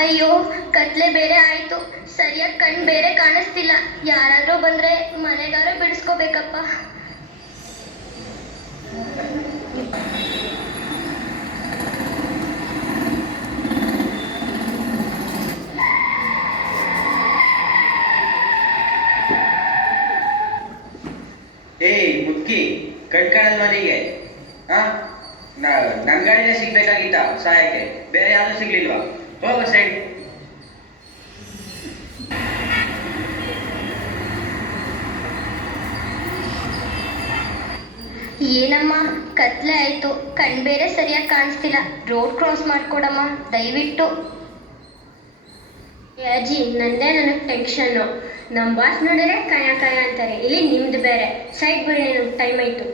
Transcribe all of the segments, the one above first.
ಅಯ್ಯೋ, ಕತ್ಲೆ ಬೇರೆ ಆಯ್ತು. ಸರಿಯಾಗಿ ಕಣ್ ಬೇರೆ ಕಾಣಿಸ್ತಿಲ್ಲ. ಯಾರಾದ್ರೂ ಬಂದ್ರೆ ಮನೆಗಾದ್ರೂ ಬಿಡಿಸ್ಕೋಬೇಕಪ್ಪ. ಏಯ್ ಮುದ್ಕಿ, ಕಣ್ಕಾಣಲ್ವಾ ನಿಗೆ? ನನ್ನ ಗಾಡಿನೇ ಸಿಗ್ಬೇಕಾಗಿತ್ತ ಸಹಾಯಕ್ಕೆ, ಬೇರೆ ಯಾರು ಸಿಗ್ಲಿಲ್ವಾ? ಹೋಗ ಸೈಡ್. ಏನಮ್ಮ, ಕತ್ಲೆ ಆಯ್ತು, ಕಣ್ ಬೇರೆ ಸರಿಯಾಗಿ ಕಾಣಿಸ್ತಿಲ್ಲ. ರೋಡ್ ಕ್ರಾಸ್ ಮಾಡ್ಕೊಡಮ್ಮ ದಯವಿಟ್ಟು. ಅಜ್ಜಿ, ನಂದೇ ನನಗೆ ಟೆನ್ಷನ್ನು. ನಮ್ಮ ಬಾಸ್ ನೋಡಿದ್ರೆ ಕಾಯ ಕಾಯ ಅಂತಾರೆ, ಇಲ್ಲಿ ನಿಮ್ದು ಬೇರೆ. ಸೈಡ್ ಬಿಡಿ, ನನಗೆ ಟೈಮ್ ಆಯ್ತು.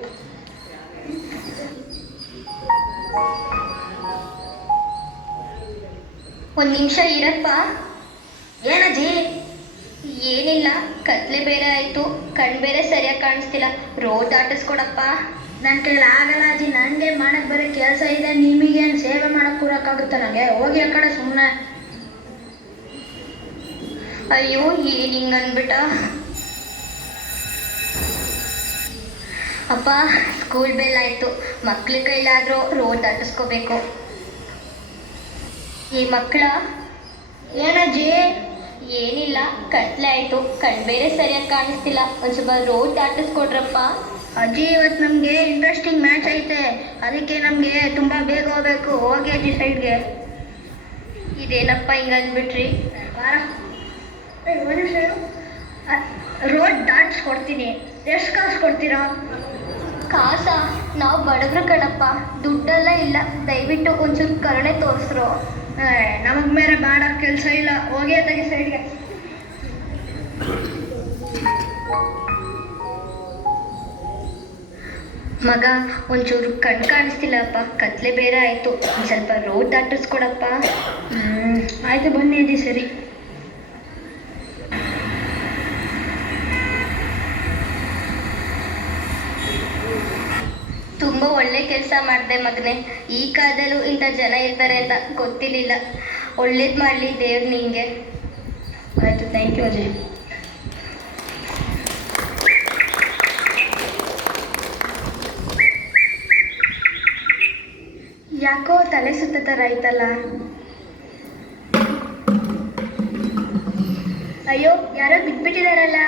ಒಂದು ನಿಮಿಷ ಇರಪ್ಪ. ಏನಜ್ಜಿ? ಏನಿಲ್ಲ, ಕತ್ಲೆ ಬೇರೆ ಆಯ್ತು, ಕಣ್ ಬೇರೆ ಸರಿಯಾಗಿ ಕಾಣಿಸ್ತಿಲ್ಲ. ರೋಡ್ ದಾಟಿಸ್ಕೊಡಪ್ಪ. ನನ್ನ ಕೈಲಿ ಆಗಲ್ಲ ಅಜ್ಜಿ, ನನಗೆ ಮಾಡಕ್ಕೆ ಬರೋ ಕೆಲಸ ಇದೆ. ನಿಮಗೇನು ಸೇವೆ ಮಾಡಕ್ಕೆ ಕೂರಕ್ಕಾಗುತ್ತೆ? ನನಗೆ ಹೋಗಿ ಆ ಕಡೆ ಸುಮ್ಮನೆ. ಅಯ್ಯೋ, ಏನ್ ಹಿಂಗ ಅನ್ಬಿಟ್ಟ. ಅಪ್ಪ, ಸ್ಕೂಲ್ ಬೆಲ್ ಆಯ್ತು. ಮಕ್ಳ ಕೈಲಾದ್ರೂ ರೋಡ್ ದಾಟಿಸ್ಕೋಬೇಕು. ಈ ಮಕ್ಕಳ ಏನಜ್ಜಿ? ಏನಿಲ್ಲ, ಕತ್ಲೆ ಆಯ್ತು, ಕಣ್ ಬೇರೆ ಸರಿಯಾಗಿ ಕಾಣಿಸ್ತಿಲ್ಲ. ಒಂದ್ ಸ್ವಲ್ಪ ರೋಡ್ ದಾಟಿಸ್ಕೊಡ್ರಪ್ಪ. ಅಜ್ಜಿ, ಇವತ್ತು ನಮಗೆ ಇಂಟ್ರೆಸ್ಟಿಂಗ್ ಮ್ಯಾಚ್ ಐತೆ, ಅದಕ್ಕೆ ನಮಗೆ ತುಂಬ ಬೇಗ ಹೋಗ್ಬೇಕು. ಹೋಗಿ ಅಜ್ಜಿ ಸೈಡ್ಗೆ. ಇದೇನಪ್ಪ ಹಿಂಗ ಅಂದ್ಬಿಟ್ರಿ? ರೋಡ್ ದಾಟಿಸ್ಕೊಡ್ತೀನಿ. ಎಷ್ಟು ಕಾಸು ಕೊಡ್ತೀರಾ? ಕಾಸ? ನಾವು ಬಡವ್ರು ಕಣಪ್ಪ, ದುಡ್ಡೆಲ್ಲ ಇಲ್ಲ. ದಯವಿಟ್ಟು ಒಂಚೂರು ಕರುಣೆ ತೋರಿಸ್ರು. ನಮಗೆ ಬೇರೆ ಬೇಡ ಕೆಲಸ ಇಲ್ಲ. ಹೋಗಿ ಅದಾಗೆ ಸೈಡ್ಗೆ. ಮಗ, ಒಂಚೂರು ಕಣ್ ಕಾಣಿಸ್ತಿಲ್ಲಪ್ಪ, ಕತ್ಲೆ ಬೇರೆ ಆಯ್ತು. ಒಂದು ಸ್ವಲ್ಪ ರೋಡ್ ದಾಟಿಸ್ಕೊಡಪ್ಪ. ಆಯ್ತು, ಬನ್ನಿ ಅಜ್ಜಿ. ಸರಿ. ತುಂಬ ಒಳ್ಳೆ ಕೆಲಸ ಮಾಡಿದೆ ಮಗನೇ. ಈ ಕಾಲದಲ್ಲೂ ಇಂಥ ಜನ ಇರ್ತಾರೆ ಅಂತ ಗೊತ್ತಿರಲಿಲ್ಲ. ಒಳ್ಳೇದು ಮಾಡಲಿ ದೇವ್ರು ನಿಂಗೆ. ಆಯಿತು, ಥ್ಯಾಂಕ್ ಯು ಅಜ್ಜಿ. ಯಾಕೋ ತಲೆ ಸುತ್ತ ಥರ ಆಯ್ತಲ್ಲ? ಅಯ್ಯೋ, ಯಾರೋ ಬಿಟ್ಬಿಟ್ಟಿದಾರಲ್ಲ.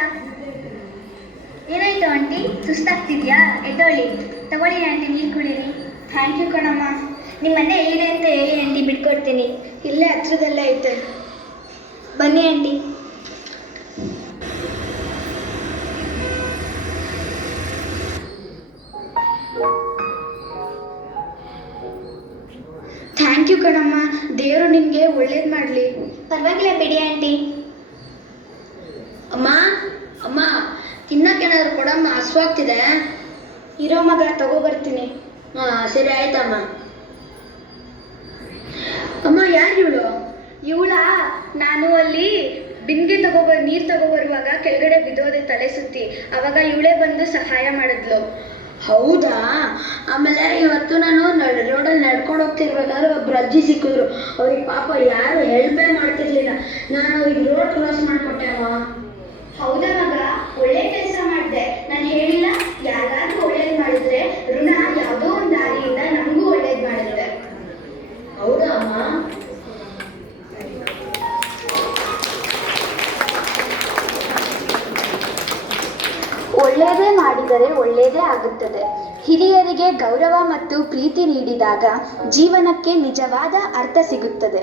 ಏನಾಯ್ತು ಆಂಟಿ? ಸುಸ್ತಾಗ್ತಿದ್ಯಾ? ಎದ್ದೊಳ್ಳಿ. ತಗೊಳ್ಳಿ ಆಂಟಿ, ನೀರು ಕುಡೀರಿ. ಥ್ಯಾಂಕ್ ಯು ಕಣಮ್ಮ. ನಿಮ್ಮ ಮನೆ ಎಲ್ಲಿದೆ ಅಂತ ಹೇಳಿ ಆಂಟಿ, ಬಿಟ್ಕೊಡ್ತೀನಿ. ಇಲ್ಲೇ ಹತ್ರದಲ್ಲೇ ಐತೆ. ಬನ್ನಿ ಆಂಟಿ. ಥ್ಯಾಂಕ್ ಯು ಕಣಮ್ಮ. ದೇವರು ನಿನಗೆ ಒಳ್ಳೇದು ಮಾಡಲಿ. ಪರವಾಗಿಲ್ಲ ಬಿಡಿ ಆಂಟಿ. ಅಮ್ಮ, ಅಮ್ಮ, ತಿನ್ನಕ್ಕೇನಾದ್ರು ಕೊಡಮ್ಮ, ಹಸುವಾಗ್ತಿದೆ. ಇರೋ ಮಗ, ತಗೋಬರ್ತೀನಿ. ಸರಿ ಆಯ್ತಮ್ಮ. ಅಮ್ಮ, ಯಾರು ಇವಳು? ಇವಳ? ನಾನು ಅಲ್ಲಿ ಬಿಂದಿಗೆ ನೀರು ತಗೋಬರುವಾಗ ಕೆಳಗಡೆ ಬಿದ್ದೋದೆ ತಲೆ ಸುತ್ತಿ. ಅವಾಗ ಇವಳೇ ಬಂದು ಸಹಾಯ ಮಾಡಿದ್ಲು. ಹೌದಾ? ಆಮೇಲೆ ಇವತ್ತು ನಾನು ರೋಡಲ್ಲಿ ನಡ್ಕೊಂಡು ಹೋಗ್ತಿರ್ಬೇಕಾದ್ರೆ ಒಬ್ರು ಅಜ್ಜಿ ಸಿಕ್ಕಿದ್ರು. ಅವ್ರಿಗೆ ಪಾಪ ಯಾರು ಹೆಲ್ಪೇ ಮಾಡ್ತಿರ್ಲಿಲ್ಲ. ನಾನು ಅವ್ರಿಗೆ ರೋಡ್ ಕ್ರಾಸ್ ಮಾಡಿಕೊಟ್ಟೆ ಅಮ್ಮ. ಹೌದಾ ಮಗ? ಒಳ್ಳೆ ಕೆಲಸ ಮಾಡಿದೆ. ನಾನು ಹೇಳಿಲ್ಲ, ಯಾರಾದ್ರೂ ಒಳ್ಳೇದು ಮಾಡಿದ್ರೆ ಋಣ ಯಾವುದೋ ಒಂದು ದಾರಿಯಿಂದ ನಮಗೂ ಒಳ್ಳೇದು ಮಾಡಿದ್ರೆ. ಹೌದಾ ಅಮ್ಮ? ಒಳ್ಳೆಯದೇ ಮಾಡಿದರೆ ಒಳ್ಳೆಯದೇ ಆಗುತ್ತದೆ. ಹಿರಿಯರಿಗೆ ಗೌರವ ಮತ್ತು ಪ್ರೀತಿ ನೀಡಿದಾಗ ಜೀವನಕ್ಕೆ ನಿಜವಾದ ಅರ್ಥ ಸಿಗುತ್ತದೆ.